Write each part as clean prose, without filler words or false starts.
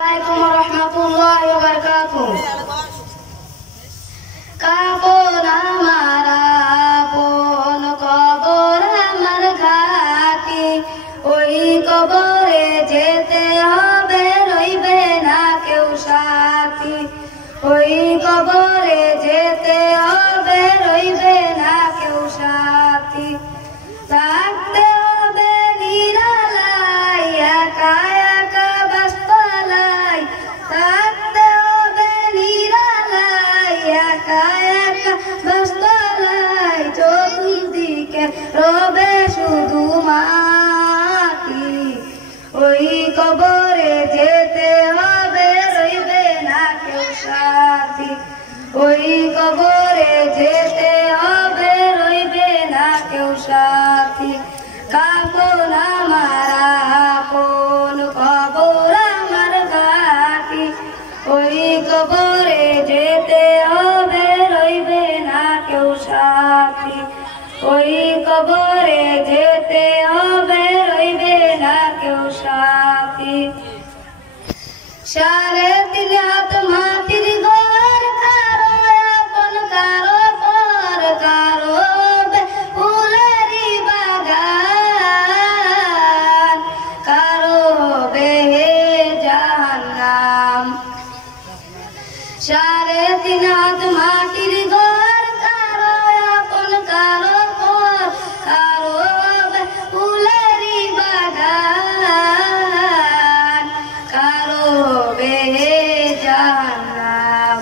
Assalamualaikum warahmatullahi wabarakatuh. Kapon আমার আপন কবর আমার ঘাটি, ওই কবরে যেতে হবে, রইবে না কেউ সাথী। ওই কবরে যেতে হবে, রইবে না কেউ সাথী। থাকতে হবে নিরালাই, একা একা বাসতলায়। থাকতে হবে নিরালাই, একা একা বাসতলায়। চতুর্দিকে রবে শুধু মাটি, ওই কবরে যেতে হবে, রইবে না কেউ সাথী। ওই কবরে যেতে হবে, রইবে না কেউ সাথী। কাপন আমার আপন কবর আমার ঘাটি, ওই কবরে যেতে হবে, রইবে না কেউ সাথী। ওই কবরে যেতে হবে, রইবে না কেউ সাথী। 3.5 হাত মাটির ঘর, কারো আপন কারো পর, কারো ফুলেরই বাগান, কারো জাহান্নাম। 3.5 হাত মাটির ঘর, কারো আপন কারো পর, কারো ফুলেরই বাগান, কারো জাহান্নাম।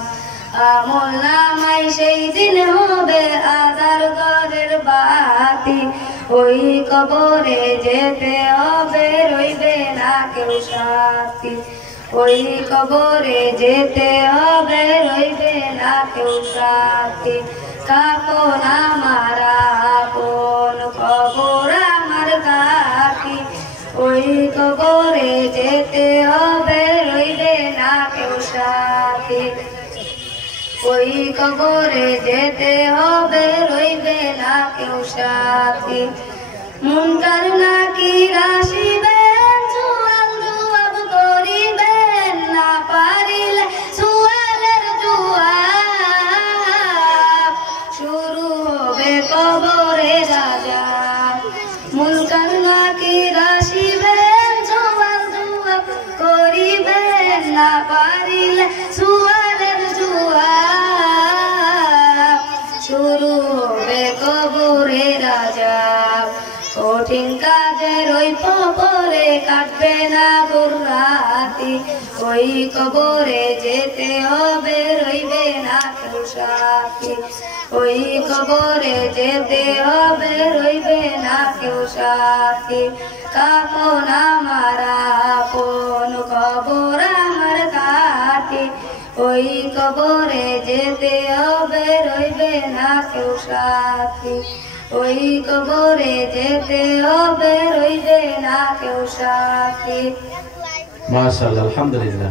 আমল নামাই সেই দিন হবে আধার ঘরের বাতি, ওই কবরে যেতে হবে, রইবে না কেউ সাথী। ওই কবরে যেতে হবে, রইবে না কেউ সাথী। কাপন আমার আপন কবর আমার ঘাটি, ওই কবরে যেতে হবে, রইবে না কেউ সাথী। ওই কবরে যেতে হবে, রইবে না কেউ সাথী। মুনকার নাকির আসিবেন, সুয়াল জবাব করিবেন, না পারিলে সুয়ালের জবাব, শুরু হবে কবরের আযাব। মুনকার নাকির আসিবেন, সুয়াল জবাব করিবেন, না পারিলে সুয়ালের জবাব, শুরু হবে কবরের আযাব। কঠিন কাজের ওই কবরে কাটবে না রাতি, ওই কবরে যেতে হবে, রইবে না কেউ সাথী। ওই কবরে যেতে হবে, রইবে না কেউ সাথী। কাপন আমার আপন কবর আমার ঘাটি, ওই কবরে যেতে হবে, রইবে না কেউ সাথী। ওই কবরে যেতে হবে, রইবে না কেউ সাথী। মাশাআল্লাহ, আলহামদুলিল্লাহ।